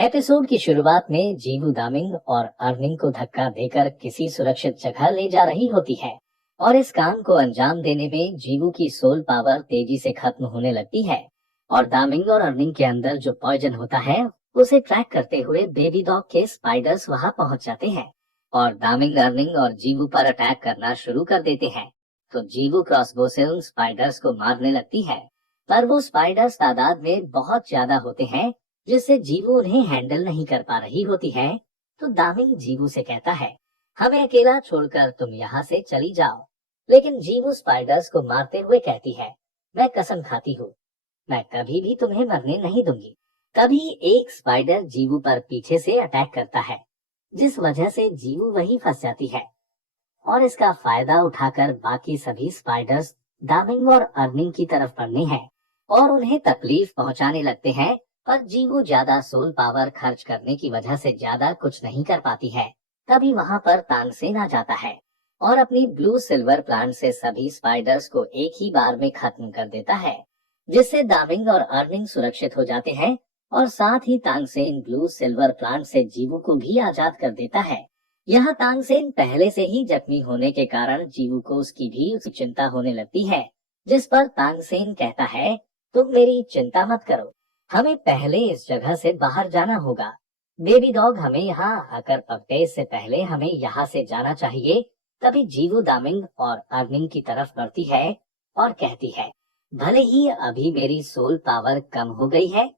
Episode की शुरुआत में जीवू दामिंग और अर्निंग को धक्का देकर किसी सुरक्षित जगह ले जा रही होती है और इस काम को अंजाम देने में जीवू की सोल पावर तेजी से खत्म होने लगती है और दामिंग और अर्निंग के अंदर जो पॉइजन होता है उसे ट्रैक करते हुए बेबी डॉग के स्पाइडर्स वहां पहुंच जाते हैं और दामिंग अर्निंग और जीवू पर अटैक करना शुरू कर देते हैं। तो जीवू क्रॉसबो से उन स्पाइडर्स को मारने लगती है, पर वो स्पाइडर्स तादाद में बहुत ज्यादा होते हैं जिससे जीवू उन्हें हैंडल नहीं कर पा रही होती है। तो दामिंग जीवू से कहता है, हमें अकेला छोड़कर तुम यहाँ से चली जाओ। लेकिन जीवू स्पाइडर्स को मारते हुए कहती है, मैं कसम खाती हूँ, मैं कभी भी तुम्हें मरने नहीं दूंगी। तभी एक स्पाइडर जीवू पर पीछे से अटैक करता है, जिस वजह से जीवू वहीं फंस जाती है और इसका फायदा उठाकर बाकी सभी स्पाइडर्स दामिंग और अर्निंग की तरफ बढ़ने हैं और उन्हें तकलीफ पहुंचाने लगते हैं। पर जीवू ज्यादा सोल पावर खर्च करने की वजह से ज्यादा कुछ नहीं कर पाती है। तभी वहां पर तानसेन आ जाता है और अपनी ब्लू सिल्वर प्लांट से सभी स्पाइडर्स को एक ही बार में खत्म कर देता है, जिससे दामिंग और अर्निंग सुरक्षित हो जाते हैं और साथ ही तानसेन ब्लू सिल्वर प्लांट से जीवू को भी आजाद कर देता है। यहाँ तानसेन पहले से ही जख्मी होने के कारण जीवू को उसकी भी चिंता होने लगती है, जिस पर तानसेन कहता है, तुम मेरी चिंता मत करो, हमें पहले इस जगह से बाहर जाना होगा। बेबी डॉग हमें यहाँ आकर पकड़े इससे पहले हमें यहाँ से जाना चाहिए। तभी जीवू दामिंग और अर्निंग की तरफ बढ़ती है और कहती है, भले ही अभी मेरी सोल पावर कम हो गई है,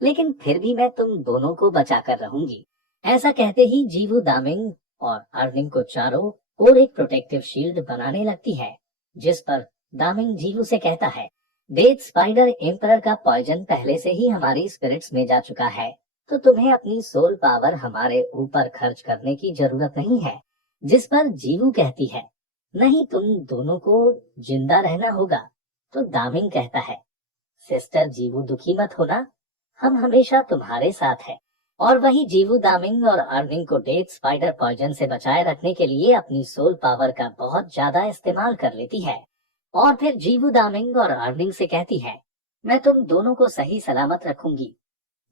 लेकिन फिर भी मैं तुम दोनों को बचा कर रहूंगी। ऐसा कहते ही जीवू दामिंग और अर्निंग को चारों ओर एक प्रोटेक्टिव शील्ड बनाने लगती है, जिस पर दामिंग जीवू से कहता है, डेथ स्पाइडर एम्परर का पॉइजन पहले से ही हमारी स्पिरिट्स में जा चुका है, तो तुम्हें अपनी सोल पावर हमारे ऊपर खर्च करने की जरूरत नहीं है। जिस पर जीवू कहती है, नहीं, तुम दोनों को जिंदा रहना होगा। तो दामिंग कहता है, सिस्टर जीवू दुखी मत होना, हम हमेशा तुम्हारे साथ हैं। और वही जीवू दामिंग और अर्निंग को डेथ स्पाइडर पॉइजन से बचाए रखने के लिए अपनी सोल पावर का बहुत ज्यादा इस्तेमाल कर लेती है और फिर जीवू दामिंग और अर्निंग से कहती है, मैं तुम दोनों को सही सलामत रखूंगी।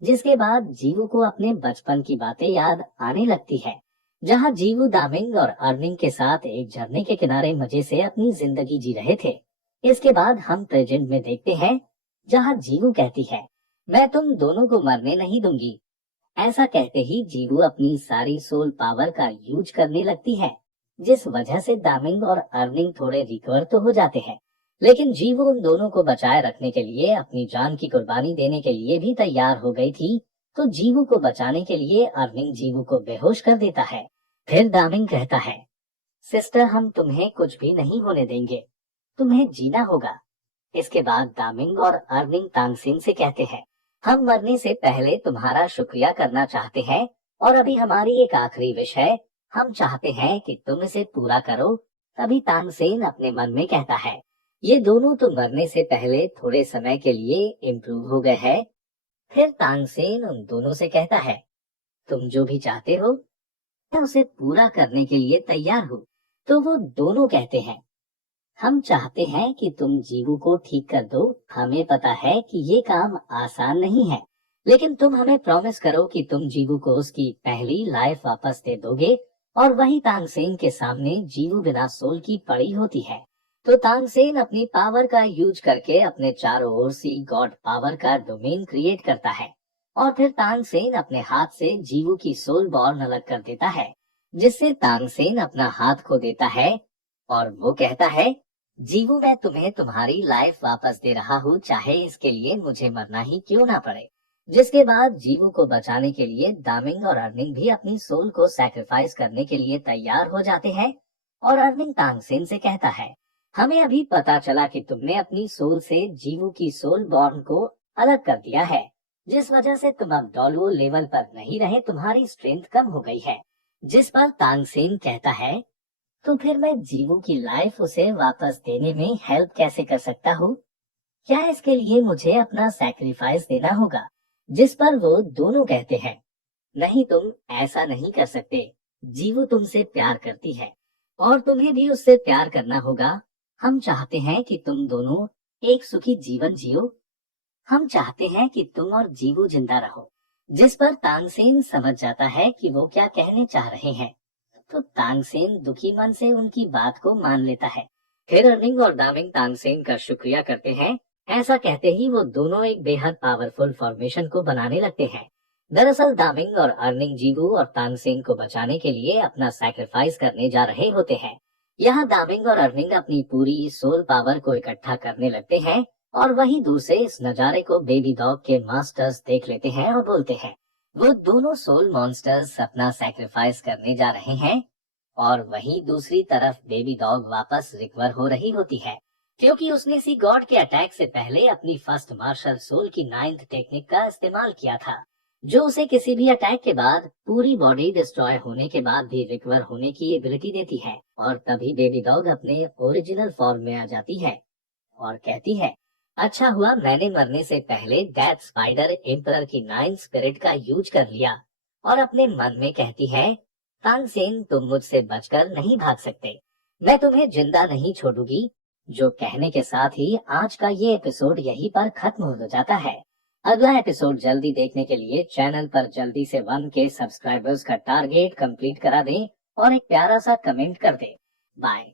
जिसके बाद जीवू को अपने बचपन की बातें याद आने लगती है, जहां जीवू दामिंग और अर्निंग के साथ एक झरने के किनारे मजे से अपनी जिंदगी जी रहे थे। इसके बाद हम प्रेजेंट में देखते हैं, जहां जीवू कहती है, मैं तुम दोनों को मरने नहीं दूंगी। ऐसा कहते ही जीवू अपनी सारी सोल पावर का यूज करने लगती है, जिस वजह से दामिंग और अर्निंग थोड़े रिकवर तो हो जाते हैं, लेकिन जीवू उन दोनों को बचाए रखने के लिए अपनी जान की कुर्बानी देने के लिए भी तैयार हो गई थी। तो जीवू को बचाने के लिए अर्निंग जीवू को बेहोश कर देता है। फिर दामिंग कहता है, सिस्टर हम तुम्हें कुछ भी नहीं होने देंगे, तुम्हें जीना होगा। इसके बाद दामिंग और अर्निंग तानसेन से कहते हैं, हम मरने से पहले तुम्हारा शुक्रिया करना चाहते हैं और अभी हमारी एक आखिरी विश है, हम चाहते हैं कि तुम इसे पूरा करो। तभी तानसेन अपने मन में कहता है, ये दोनों तो मरने से पहले थोड़े समय के लिए इम्प्रूव हो गए हैं। फिर तानसेन उन दोनों से कहता है, तुम जो भी चाहते हो मैं उसे पूरा करने के लिए तैयार हूँ। तो वो दोनों कहते हैं, हम चाहते हैं कि तुम जीवू को ठीक कर दो। हमें पता है कि ये काम आसान नहीं है, लेकिन तुम हमें प्रॉमिस करो कि तुम जीवू को उसकी पहली लाइफ वापस दे दोगे। और वही तानसेन के सामने जीवू बिना सोल की पड़ी होती है। तो तानसेन अपनी पावर का यूज करके अपने चारों ओर से गॉड पावर का डोमेन क्रिएट करता है और फिर तानसेन अपने हाथ से जीवू की सोल बॉर्न अलग कर देता है, जिससे तानसेन अपना हाथ खो देता है और वो कहता है, जीवू मैं तुम्हें तुम्हारी लाइफ वापस दे रहा हूँ, चाहे इसके लिए मुझे मरना ही क्यों ना पड़े। जिसके बाद जीवू को बचाने के लिए दामिंग और अर्निंग भी अपनी सोल को सैक्रिफाइस करने के लिए तैयार हो जाते हैं। और अर्निंग तानसेन से कहता है, हमें अभी पता चला कि तुमने अपनी सोल से जीवू की सोल बॉर्न को अलग कर दिया है, जिस वजह से तुम अब डॉलवो लेवल पर नहीं रहे, तुम्हारी स्ट्रेंथ कम हो गई है। जिस पर तानसेन कहता है, तो फिर मैं जीवू की लाइफ उसे वापस देने में हेल्प कैसे कर सकता हूँ? क्या इसके लिए मुझे अपना सैक्रिफाइस देना होगा? जिस पर वो दोनों कहते हैं, नहीं, तुम ऐसा नहीं कर सकते। जीवू तुमसे प्यार करती है और तुम्हें भी उससे प्यार करना होगा। हम चाहते हैं कि तुम दोनों एक सुखी जीवन जियो। हम चाहते हैं कि तुम और जीवू जिंदा रहो। जिस पर तानसेन समझ जाता है कि वो क्या कहने चाह रहे हैं। तो तानसेन दुखी मन से उनकी बात को मान लेता है। फिर अर्निंग और दामिंग तानसेन का शुक्रिया करते हैं। ऐसा कहते ही वो दोनों एक बेहद पावरफुल फॉर्मेशन को बनाने लगते हैं। दरअसल दामिंग और अर्निंग जीवू और तानसेन को बचाने के लिए अपना सैक्रिफाइस करने जा रहे होते हैं। यहाँ दामिंग और अर्निंग अपनी पूरी सोल पावर को इकट्ठा करने लगते हैं, और वहीं दूर से इस नजारे को बेबी डॉग के मास्टर्स देख लेते हैं और बोलते हैं वो दोनों सोल मॉन्स्टर्स अपना सैक्रिफाइस करने जा रहे हैं। और वहीं दूसरी तरफ बेबी डॉग वापस रिकवर हो रही होती है, क्योंकि उसने सी गॉड के अटैक से पहले अपनी फर्स्ट मार्शल सोल की 9th टेक्निक का इस्तेमाल किया था, जो उसे किसी भी अटैक के बाद पूरी बॉडी डिस्ट्रॉय होने के बाद भी रिकवर होने की एबिलिटी देती है। और तभी बेबी डॉग अपने ओरिजिनल फॉर्म में आ जाती है और कहती है, अच्छा हुआ मैंने मरने से पहले डेथ स्पाइडर एम्परर की 9th स्पिरिट का यूज कर लिया। और अपने मन में कहती है, तानसेन तुम मुझसे बचकर नहीं भाग सकते, मैं तुम्हें जिंदा नहीं छोड़ूंगी। जो कहने के साथ ही आज का ये एपिसोड यहीं पर खत्म हो जाता है। अगला एपिसोड जल्दी देखने के लिए चैनल पर जल्दी से 1K सब्सक्राइबर्स का टारगेट कंप्लीट करा दें और एक प्यारा सा कमेंट कर दें। बाय।